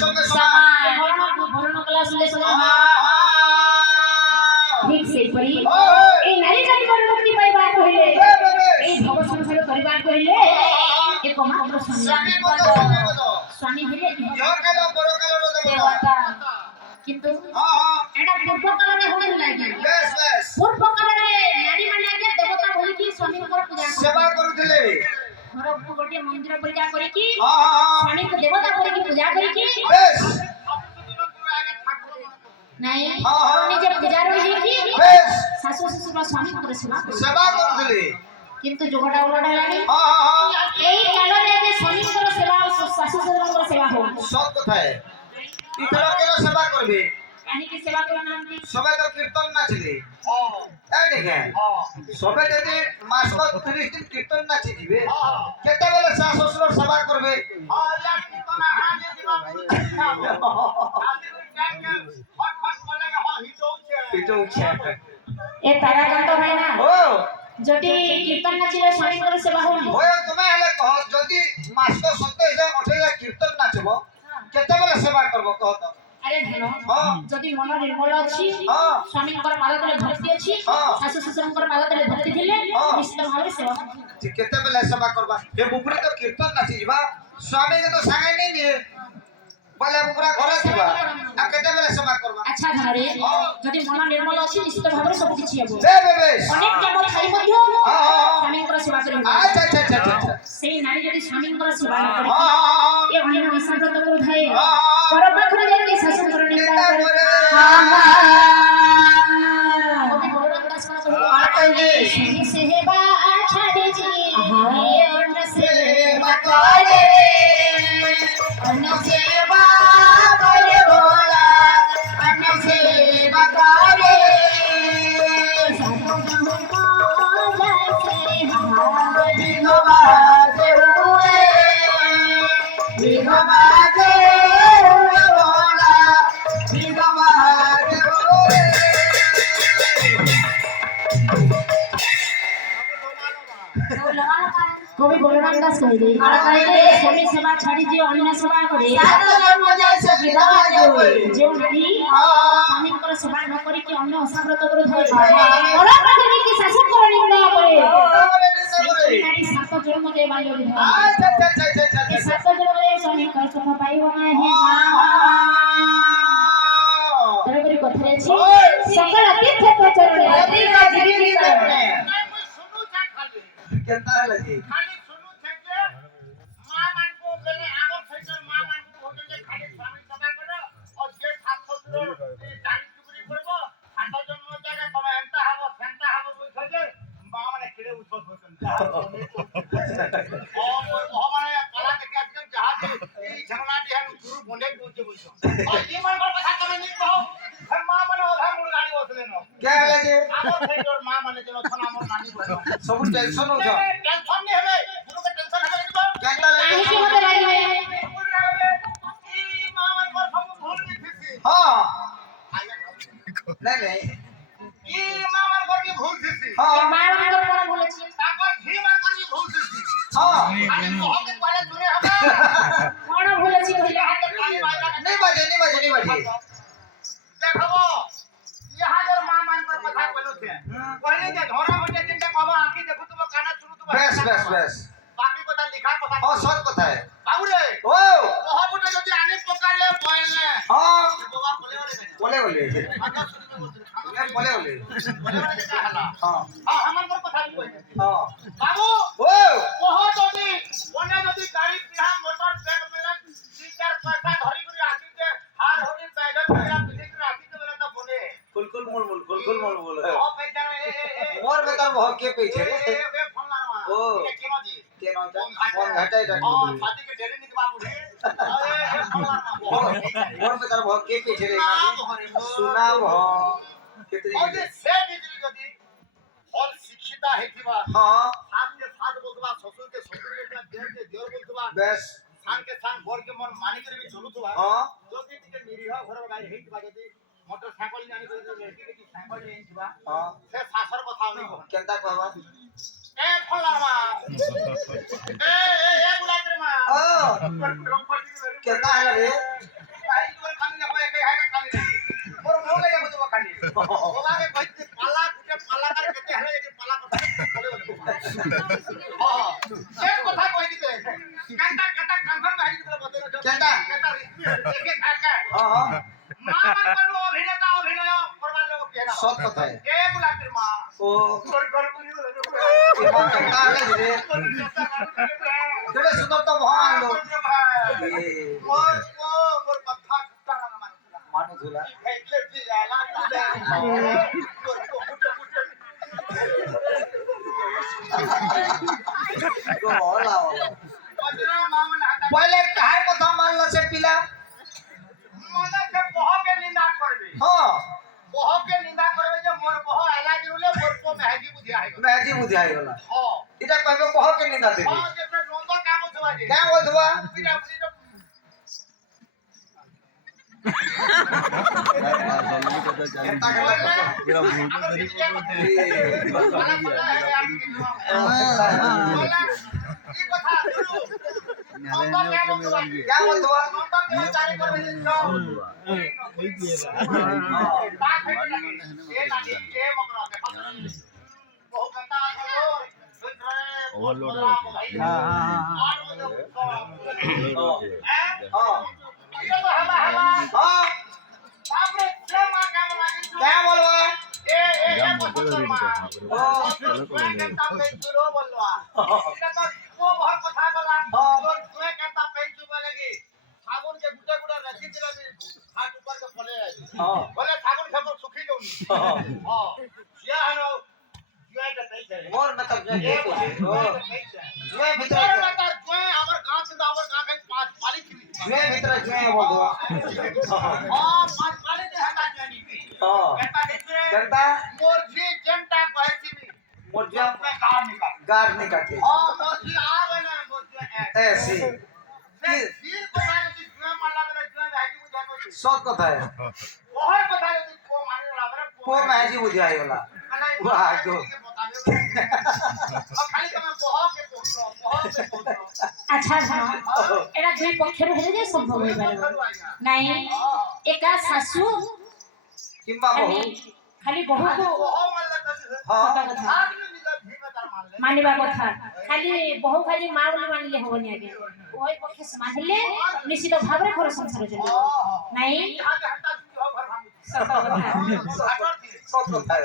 संगे समान भरण कला सुले ठीक से परी ए नारी जाति को मुक्ति पाइबा कहिले ए भव संसार परिवार कहिले एक मात्र स्वामी स्वामी हेले योर कालो बरो कालो देवता किंतु एटा पूर्व काल में होने लागि बेस पूर्व काल में नारी माने के देवता बोली की स्वामी को पूजा सेवा करूथिले घर को गोटे मंदिर पूजा करी की स्वामी को देवता करी की पूजा करी की बेस नहीं निजे पूजा रही की बेस सासु ससुर स्वामी को सेवा करूथिले किंतु जोगटा उलटा लागी एई काल रे स्वामी को सेवा सासु ससुर को सेवा हो सब कथा है इथरा केरो सेवा करबे काहे की सेवा करना नाम सबे तो कीर्तन नाचले ए देखे सबे जदी मास को 30 दिन कीर्तन नाची दिबे केते बेले सास ससुर सेवा करबे या कीर्तन हाजे दिबा हिटो छे ए ताराकांत भाई ना ओ जदी कीर्तन नाचिले स्वामी को सेवा हो होय तुमे हले कह जदी मास को 27 28 कीर्तन नाचबो केते बेले सेवा करबो कह तो अरे धनो जदी मन निर्मल अछि स्वामी को पाद तले भक्ति अछि सासु ससुर को पाद तले भक्ति दिले निश्चित भाव सेवा केते बेले सेवा करबा हे बुपुरी तो कीर्तन नाची जीवा स्वामी के तो संगे नहीं ने बोले बुपुरा घरे जीवा आ केते बेले सेवा करबा अच्छा धरे जदी मन निर्मल अछि निश्चित भाव सब किछि हेबो बे अनेक जन खाई मध्य स्वामी को सेवा करिबो अच्छा सेई नारी जदी स्वामी को सेवा करे ए अन्य विसर्जन तो थाए पर पाखरे जाके शासन कर निंदा करे कवि गौरव दास को कहे सेवा छाड़े जी अन्न सेवा करे अन्न सेवा करे बोला अन्न सेवा करे साधु जहाँ जाए हमारे नवाजे हुए नवाजे कवि बलराम दास कहे स्वामी सेवा छाड़ी जे अन्य सेवा करे जो नारी स्वामी को सेवा न करी कि अन्य असाव्रत कर धरे और पाखरे कि शासन कर निंदा करे नारी सात जन्म दे बाल्य विवाह अच्छा सात जन्म दे स्वामी को सुख पाइबो नाही तरबरी कथरे छी सकल तीर्थ को चरणे अतिका जीवित करणे केता है लगी खाली सुनु छे जे मां मान को गले आवर फैसर मां मान को होते जे खाली स्वामी सभा करो और जे सातशो दान चुकरी करबो सात जन्म जागे तमे एंता हबो सेंता हबो बुझ जे मां माने किरे उछो होतन ओ माने कला के आजकल जहाज ई झगड़ा दिहन गुरु बोंडे पहुंचे बुझो और ई मन को कथा करे नहीं कहो फिर मां माने ओधा मुड़ गाड़ी ओसले न क्या है लगे आवर फैसर मां माने जे छना मोर नानी बोलो सब टेंशन हो जा टेंशन नहीं है गुरु के टेंशन है नहीं केता काहे के मत लागी है ई मां मन को सब भूल गई थी हां नहीं ई मां मन को भी भूल थी हां मार कर कोन बोले छी ताकर भी मन को भी भूल थी हां खाली मोह के पहले सुने हम कोन बोले छी पहले हाथ ताली मारना नहीं बजे देखबो यहाँ जो मां मन को कथा बोलो थे पहले जे धोरा होते जिनके बाबा आंखी देखो तुम काना सुनो तुम बेस बाकी को लिखा कथा और सब कथा है बाबू रे ओ ओह बुटे जदी आने पकड़ ले बोलने हां बाबा बोले बोले आगे सुनो बोले बोले का हला हां हां हमन को कथा कोई हां बाबू ओ ओह जदी ओने जदी गाड़ी पिहा मोटर बैग मेरा 3-4 पैसा धरी करी आसी के हार होनी बैगन मेरा पिली के आसी के मेरा तो बोले कुल बोल ओ पैसा ए मोर में कर बहुत के पीछे ए फलना मा ओ ये केनो जी के ना फोन घटाई हां शादी के डेरे निक बाबू रे ए फलना मा मोर में कर बहुत के पीछे रे सुना भो कितनी और जे से बिजली जदी और शिक्षिता हेतिबा हां साथ के साथ बोलतबा ससुर के देर बोलतबा बेस सान के सान बोल के मन मानी कर भी चलुतबा हां जो भी के निरीह घर गाड़ी हेतिबा जदी मोटरसाइकिल जानी को लड़की के साइकिल लेंथिबा हां से सासर कथा नहीं को केनता कहबा ए फलना मा ए बुला करे मा ओ केनता है रे ସେ କଥା କହିକି ଦେ କାନ୍ତା କାନ୍ତା କାନ୍ତା ବାହାରି ଦିଲା ବତେନ କେନ୍ତା? ଦେଖେ କାକା हां हां ମା ମାନଙ୍କର ଅଭିନେତା ଅଭିନୟ କରବା ଲୋକ କେନା सब कथा है କେ ବୁଲାतिर ମା ओ कर कर बुझी ये बात करता है रे केड़े सुंदर तो भगवान लोग ये मोर कथा कुत्ता ना मानो झूला भेटले जी आला तुले तो होला बजरा मामन हाता पहले काहे कथा मानला से पिला मने से बह के निंदा करबे हां बह के निंदा करबे जे मोर बह आला दिले मोर को महगी बुझिया है मैं जी बुझाई होला हां इटा कहबे बहुत के निंदा देबी हां जे नंदा काम होवा जे क्या होतवा बिना बुझी एता के क्या होतवा हां क्या बोलवा हां मोर मतलब ये पूछे जुए भीतर जुए भीतर जुए बोलवा हां करता मोरजा गार नहीं काटे ऐसी सब कथा है को मैं जी बुझाई होला वाह को আচ্ছা এরা দুই পক্ষের হলে যে সম্ভব হয়ে পারে নাই একা শাশু किंबा খালি बहु খালি বহুকে हां মানিবা কথা খালি বহু খালি মা বলে মানিলে হবনি আগে ওই পক্ষে সমান হলে নিশ্চিত ভাবে ঘর সংসার চলবে নাই সত কথা सब कथा है